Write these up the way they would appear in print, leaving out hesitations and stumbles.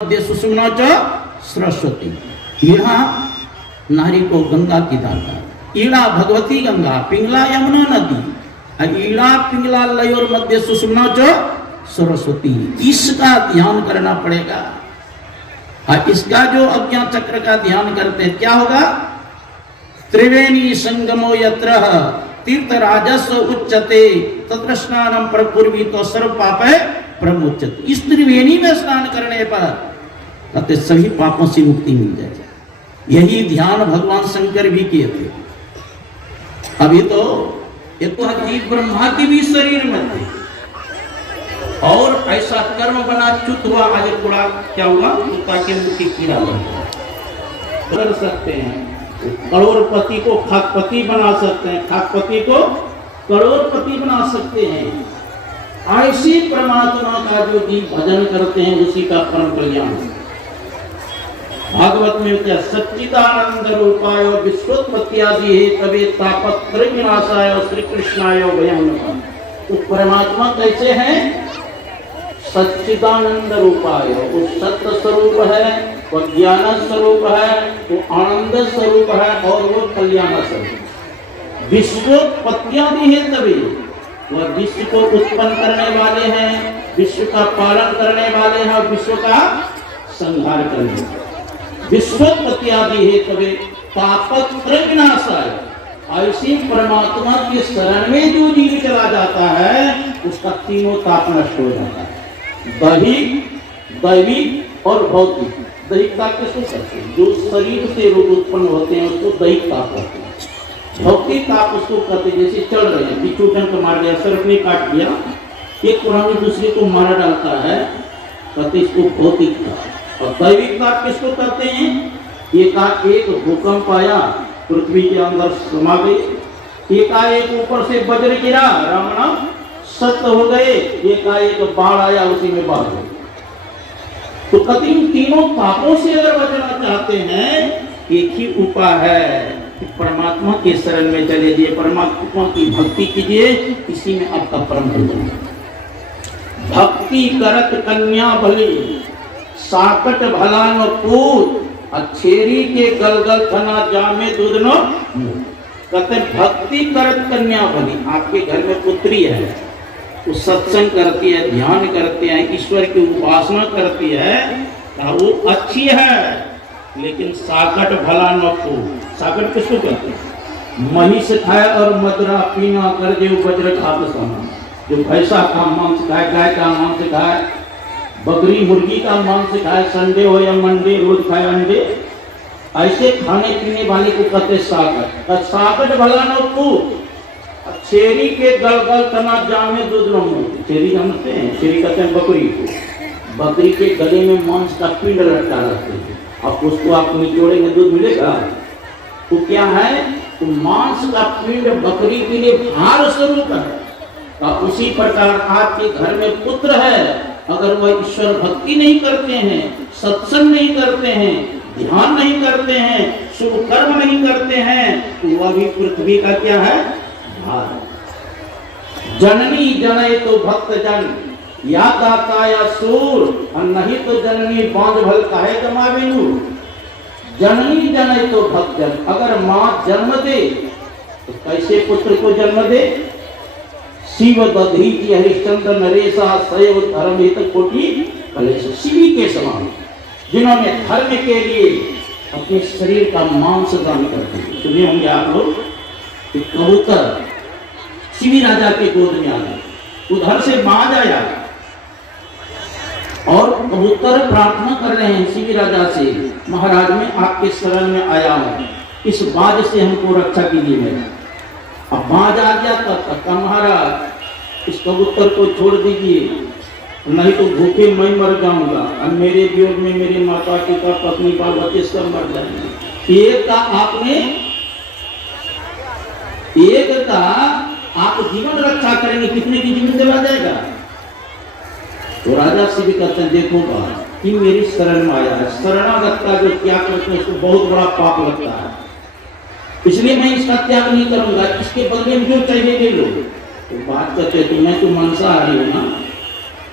सुषुम्ना च सरस्वती। ईड़ा नारी को गंगा की दाता, ईड़ा भगवती गंगा, पिंगला यमुना नदी, ईड़ा पिंगला लयोर मध्य सुषुम्ना च सरस्वती। इसका ध्यान करना पड़ेगा। इसका जो अज्ञा चक्र का ध्यान करते हैं क्या होगा? त्रिवेणी संगमो यत्र तीर्थ राजस्व उच्चते तत्र स्नानम प्रकुर्वी तो सर्व पापे प्रमुच्यते। इस त्रिवेणी में स्नान करने पर कहते सभी पापों से मुक्ति मिल जाएगी। यही ध्यान भगवान शंकर भी किए थे। अभी तो ये तो जीव ब्रह्मा की भी शरीर में थे और ऐसा कर्म बना च्युत हुआ, आगे थोड़ा क्या हुआ, कुत्ता के मुंह की कीड़ा बन गया। कर सकते हैं करोड़पति को खाकपति बना सकते हैं, खाकपति को करोड़पति बना सकते हैं। ऐसी परमात्मा का जो जीव भजन करते हैं उसी का परम कल्याण। भागवत में क्या सच्चिदानंद रूपाय विश्वोत्पत्त्यादि हे तवे तापत्रय विनाशाय श्री कृष्णाय वयं नमः। तो परमात्मा कैसे हैं? सच्चिदानंद रूपाय, वो सत्य स्वरूप है, वो ज्ञान स्वरूप है, वो आनंद स्वरूप है और वो कल्याण स्वरूप। विश्वोत्पत्त्यादि हे तवे, वह विश्व को उत्पन्न करने वाले हैं, विश्व का पालन करने वाले हैं और विश्व का संहार करने वाले। विश्वोत्पत्त्यादि हे तवे तापत्रय विनाशाय। ऐसी परमात्मा के शरण में जो जीव चला जाता है उसका तीनों ताप नष्ट हो जाता है। दैहिक, दैविक और भौतिक। दैहिक ताप किसको कहते हैं? जो शरीर से रोग उत्पन्न होते हैं उसको दैहिक ताप कहते हैं। भौतिक ताप उसको कहते हैं जैसे चल रहे हैं, बिच्छू डंक मार दिया, सर्प ने काट दिया, एक प्राणी दूसरे को मार डालता है, कहते इसको भौतिक ताप। और दैविक ताप किसको कहते हैं? एकाएक भूकंप आया, पृथ्वी के अंदर समा गई, एकाएक ऊपर से वज्र गिरा, राम सत्य हो गए, एकाएक बाढ़ आया उसी में बाढ़ गई। तो कहते इन तीनों तापों से अगर बचना चाहते हैं एक ही उपाय है कि परमात्मा के शरण में चले जाइए, परमात्मा की भक्ति कीजिए, इसी में आपका परम कल्याण। भक्ति करत कन्या भली साकट भला न पूत, छेरी के गलगल थना जामे दूध न। कहते भक्ति करत कन्या भली, आपके घर में पुत्री है, वो सत्संग करती है, ध्यान करते हैं, ईश्वर की उपासना करती है, वो अच्छी है, लेकिन साकट भला न पूत। साकट किसको कहते हैं? महिष खाए और मदरा पीना कर दे वज्र खात समा। जो भैंसा का मांस खाए, गाय का मांस खाए, बकरी मुर्गी का मांस खाए, संडे हो या मंडे रोज खाए अंडे, ऐसे खाने पीने वाले को कहते साकट। साकट भला न पूत, छेरी के गलगल तना जामे दूध न। छेरी जानते हैं? छेरी कहते हैं बकरी को। बकरी के गले में मांस का पिंड लटका रहते हैं, अब उसको आप निचोड़ेंगे दूध मिलेगा? तो क्या है? तो मांस का पिंड बकरी के लिए भार स्वरूप है। तो उसी प्रकार आपके घर में पुत्र है, अगर वह ईश्वर भक्ति नहीं करते हैं, सत्संग नहीं करते हैं, ध्यान नहीं करते हैं, शुभ कर्म नहीं करते हैं, तो वह भी पृथ्वी का क्या है? भार। जननी जनय तो भक्त जन या दाता या सूर, और नहीं तो जननी बांध भल काहे गमावेनु। जननी जनय तो भक्त जन, अगर माँ जन्म दे तो कैसे पुत्र को जन्म दे? शिव दधी की हरिश्चंद्र नरेशा सैव धर्म हित कोटि कलेश। शिवी के समान जिन्होंने धर्म के लिए अपने शरीर का मांस दान करते हैं। सुनिए होंगे आप लोग, कबूतर शिवी राजा के गोद में आ गए, उधर से बाज आया और कबूतर प्रार्थना कर रहे हैं शिवी राजा से, महाराज में आपके शरण में आया हूं, इस बाज से हमको रक्षा कीजिए। मेरा अब बाज आ गया तब महाराज इस कबूतर को छोड़ दीजिए, नहीं तो भूखे मैं मर जाऊंगा, और मेरे वियोग में मेरे माता पिता पत्नी बाल बच्चे सब मर जाएंगे। एक का आप जीवन रक्षा करेंगे, कितने की जीवन देवा जाएगा? तो राजा से भी कहते हैं देखो कि मेरी शरण में आया है, शरणागत का जो त्याग करते हैं उसको बहुत बड़ा पाप लगता है, इसलिए मैं इसका त्याग नहीं करूंगा, इसके बदले में जो चाहिए ले लो। तो बात करते तो मैं तो मांसाहारी हूं ना,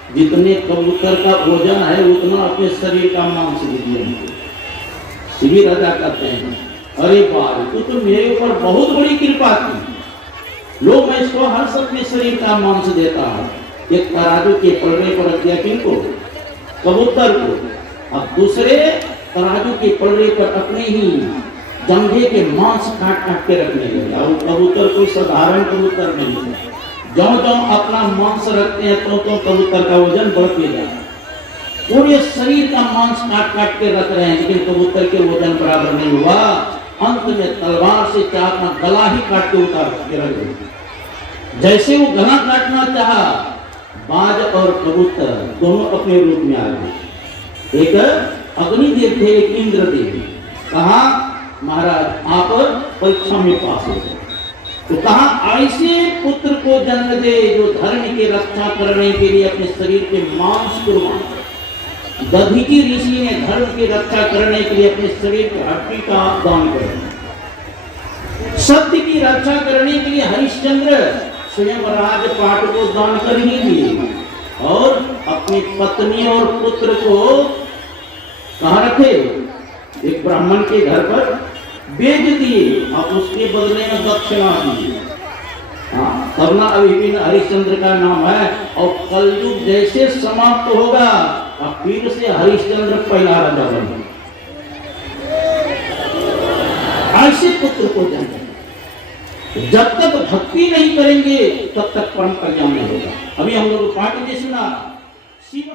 जितने कबूतर का वजन है उतना अपने शरीर का मांस दे दिया उनको। शिविर अदा करते हैं, अरे बाल तो मेरे ऊपर बहुत बड़ी कृपा की, लो मैं इसको हर अपने शरीर का मांस देता हूँ। एक तराजू के पलड़े पर रख दिया किनको, कबूतर को, और दूसरे तराजू के पलड़े पर अपने ही जंघे के मांस काट काट के रखने लगा। और कबूतर कोई साधारण कबूतर नहीं है, जो अपना मांस रखते हैं तो कबूतर का वजन बढ़ते जाता है। पूरे शरीर का मांस काट काट के रख रहे हैं, लेकिन कबूतर के वजन बराबर नहीं हुआ। अंत में तलवार से क्या अपना गला ही काट के उतार के रख दिया। जैसे वो गला काटना चाहा, बाज और कबूतर दोनों अपने रूप में आ गए। एक अग्निदेव थे, एक इंद्रदेव। कहा महाराज आप परीक्षा में पास हो गए, तो कहा ऐसे पुत्र को जन्म दे जो धर्म की रक्षा करने के लिए अपने शरीर के मांस कुर्बान करे। दधीची ऋषि ने धर्म की रक्षा करने के लिए अपने शरीर की हड्डी का दान कर, सत्य की रक्षा करने के लिए हरिश्चंद्र स्वयं राजपाट को दान कर ही दिए, और अपनी पत्नी और पुत्र को कहाँ रखे, एक ब्राह्मण के घर पर बेच दिए, अब उसके बदले में दक्षिणा दी। हाँ, तब ना अभी भी हरिश्चंद्र का नाम है। और कलयुग जैसे समाप्त होगा, अब फिर से हरिश्चंद्र पहला राजा बन, ऐसे पुत्र को जन्म। जब तक भक्ति नहीं करेंगे तब तक परम कल्याण नहीं होगा। अभी हम लोग पाठ में सुना शिव